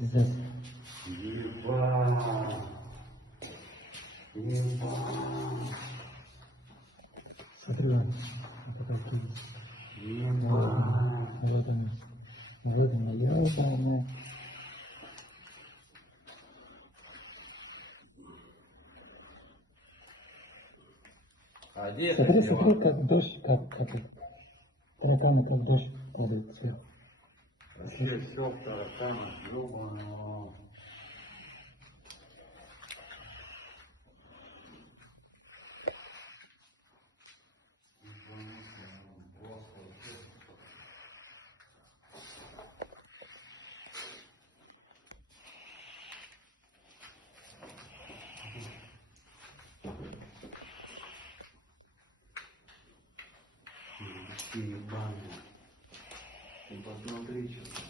Здесь. Смотри, вот такие. Вот она. Ебаная. Смотри, как дождь, как тараканы, как дождь падает сверху. Вообще все в тараканах, ёбаного. Ебаные. Ты посмотри, что